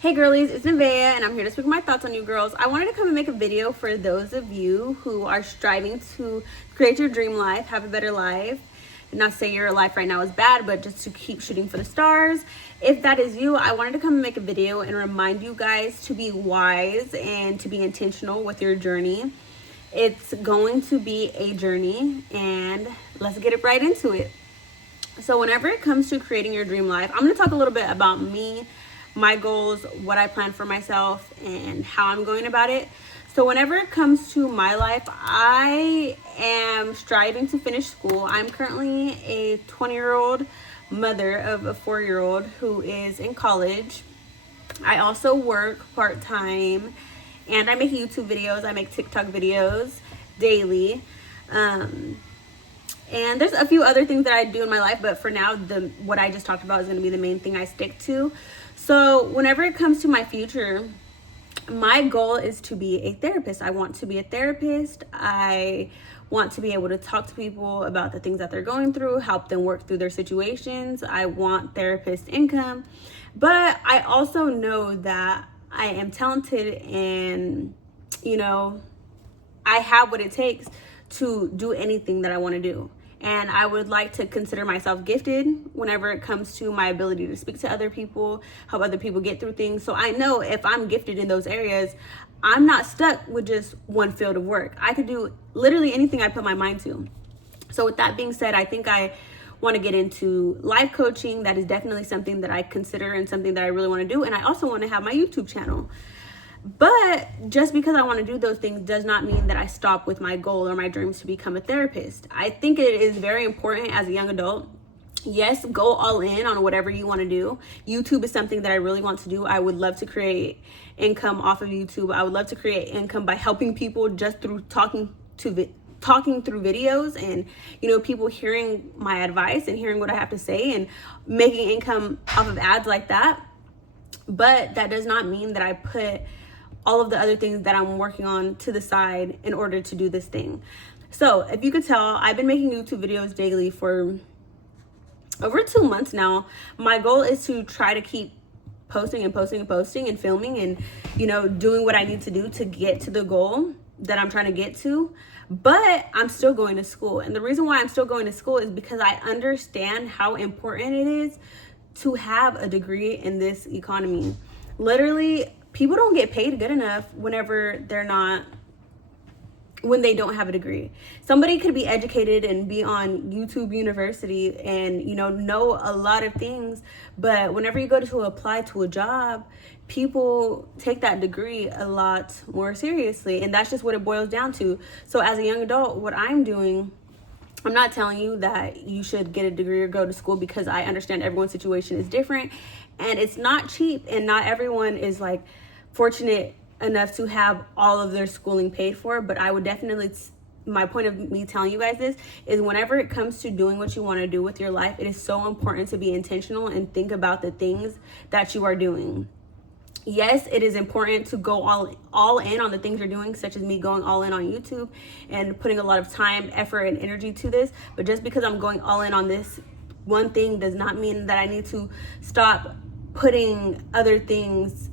Hey girlies, it's Nevaeh and I'm here to speak my thoughts on you girls. I wanted to come and make a video for those of you who are striving to create your dream life, have a better life. Not to say your life right now is bad, but just to keep shooting for the stars. If that is you, I wanted to come and make a video and remind you guys to be wise and to be intentional with your journey. It's going to be a journey and let's get it right into it. So whenever it comes to creating your dream life, I'm going to talk a little bit about me, my goals, what I plan for myself, and how I'm going about it. So whenever it comes to my life, I am striving to finish school. I'm currently a 20-year-old mother of a 4-year-old who is in college. I also work part-time and I make YouTube videos. I make TikTok videos daily. And there's a few other things that I do in my life, but for now, what I just talked about is going to be the main thing I stick to. So whenever it comes to my future, my goal is to be a therapist. I want to be a therapist. I want to be able to talk to people about the things that they're going through, help them work through their situations. I want therapist income. But I also know that I am talented and, I have what it takes to do anything that I want to do. And I would like to consider myself gifted whenever it comes to my ability to speak to other people, help other people get through things. So I know if I'm gifted in those areas, I'm not stuck with just one field of work. I could do literally anything I put my mind to. So with that being said, I think I want to get into life coaching. That is definitely something that I consider and something that I really want to do. And I also want to have my YouTube channel. But just because I want to do those things does not mean that I stop with my goal or my dreams to become a therapist. I think it is very important as a young adult. Yes, go all in on whatever you want to do. YouTube is something that I really want to do. I would love to create income off of YouTube. I would love to create income by helping people just through talking through videos and people hearing my advice and hearing what I have to say and making income off of ads like that. But that does not mean that I put all of the other things that I'm working on to the side in order to do this thing. So if you could tell, I've been making YouTube videos daily for over 2 months now. My goal is to try to keep posting and filming and doing what I need to do to get to the goal that I'm trying to get to. But I'm still going to school. And the reason why I'm still going to school is because I understand how important it is to have a degree in this economy. Literally, people don't get paid good enough when they don't have a degree. Somebody could be educated and be on YouTube University and know a lot of things, but whenever you go to apply to a job, people take that degree a lot more seriously, and that's just what it boils down to. So as a young adult, what I'm doing, I'm not telling you that you should get a degree or go to school, because I understand everyone's situation is different and it's not cheap, and not everyone is like fortunate enough to have all of their schooling paid for. But I would definitely, my point of me telling you guys this is, whenever it comes to doing what you want to do with your life, it is so important to be intentional and think about the things that you are doing. Yes, it is important to go all in on the things you're doing, such as me going all in on YouTube and putting a lot of time, effort, and energy to this. But just because I'm going all in on this one thing does not mean that I need to stop putting other things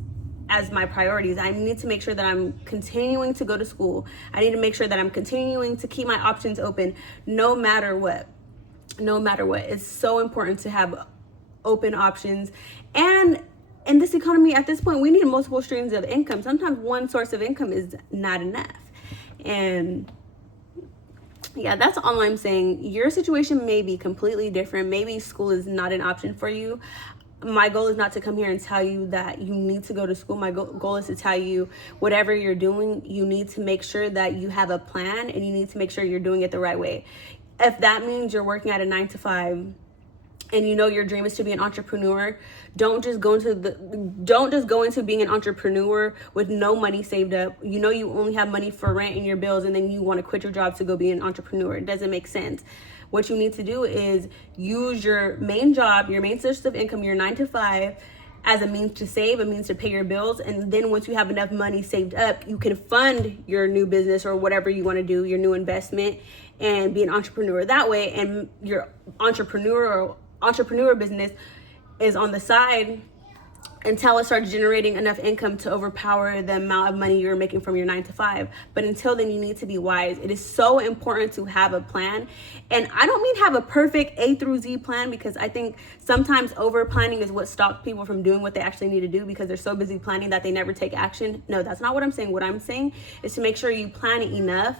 as my priorities. I need to make sure that I'm continuing to go to school. I need to make sure that I'm continuing to keep my options open no matter what. No matter what. It's so important to have open options. And in this economy at this point, we need multiple streams of income. Sometimes one source of income is not enough. And yeah, that's all I'm saying. Your situation may be completely different. Maybe school is not an option for you. My goal is not to come here and tell you that you need to go to school. My goal is to tell you, whatever you're doing, you need to make sure that you have a plan, and you need to make sure you're doing it the right way. If that means you're working at a 9-to-5 and your dream is to be an entrepreneur, don't just go into being an entrepreneur with no money saved up. You only have money for rent and your bills, and then you want to quit your job to go be an entrepreneur. It doesn't make sense. What you need to do is use your main job, your main source of income, your 9-to-5, as a means to save, a means to pay your bills. And then once you have enough money saved up, you can fund your new business or whatever you want to do, your new investment, and be an entrepreneur that way. And your entrepreneur business is on the side until it starts generating enough income to overpower the amount of money you're making from your 9 to 5. But until then, you need to be wise. It is so important to have a plan. And I don't mean have a perfect A through Z plan, because I think sometimes over planning is what stops people from doing what they actually need to do, because they're so busy planning that they never take action. No, that's not what I'm saying. What I'm saying is to make sure you plan enough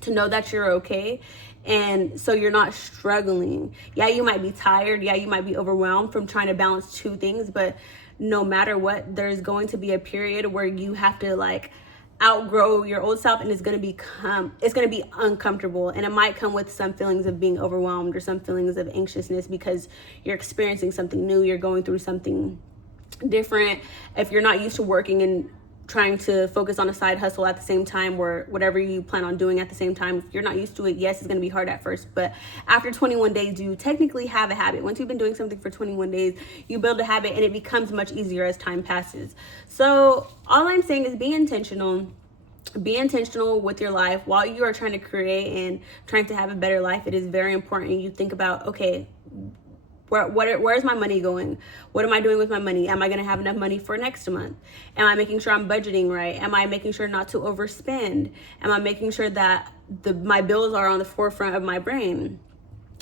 to know that you're okay, and so you're not struggling. Yeah, you might be tired. Yeah, you might be overwhelmed from trying to balance two things, but no matter what, there's going to be a period where you have to like outgrow your old self, and it's going to be uncomfortable, and it might come with some feelings of being overwhelmed or some feelings of anxiousness, because you're experiencing something new, you're going through something different. If you're not used to working and trying to focus on a side hustle at the same time, or whatever you plan on doing at the same time, if you're not used to it, yes, it's going to be hard at first, but after 21 days you technically have a habit. Once you've been doing something for 21 days, you build a habit, and it becomes much easier as time passes. So all I'm saying is be intentional with your life while you are trying to create and trying to have a better life. It is very important you think about, okay, where's my money going? What am I doing with my money? Am I going to have enough money for next month? Am I making sure I'm budgeting right? Am I making sure not to overspend? Am I making sure that my bills are on the forefront of my brain?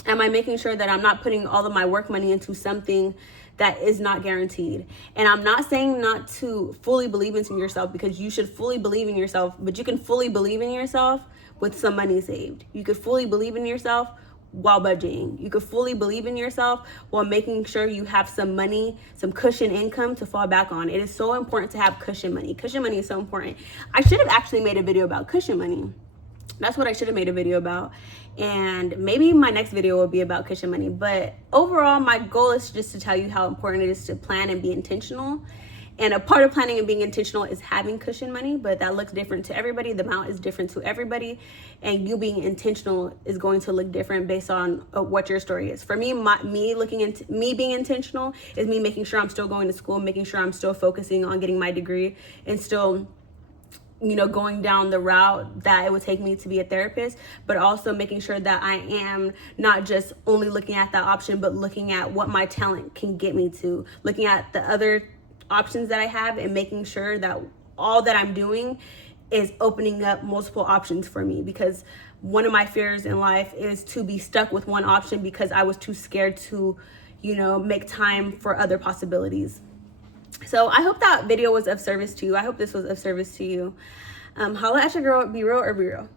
Am I making sure that I'm not putting all of my work money into something that is not guaranteed? And I'm not saying not to fully believe in yourself, because you should fully believe in yourself, but you can fully believe in yourself with some money saved. You could fully believe in yourself while budgeting. You could fully believe in yourself while making sure you have some money, some cushion income to fall back on. It is so important to have cushion money. Cushion money is so important. I should have actually made a video about cushion money. That's what I should have made a video about. And maybe my next video will be about cushion money. But overall, my goal is just to tell you how important it is to plan and be intentional. And a part of planning and being intentional is having cushion money, but that looks different to everybody. The amount is different to everybody. And you being intentional is going to look different based on what your story is. For me, me being intentional is me making sure I'm still going to school, making sure I'm still focusing on getting my degree, and still, you know, going down the route that it would take me to be a therapist, but also making sure that I am not just only looking at that option, but looking at what my talent can get me to, looking at the other options that I have, and making sure that all that I'm doing is opening up multiple options for me. Because one of my fears in life is to be stuck with one option because I was too scared to, you know, make time for other possibilities. So I hope that video was of service to you. I hope this was of service to you. Holla at your girl. Be real or be real.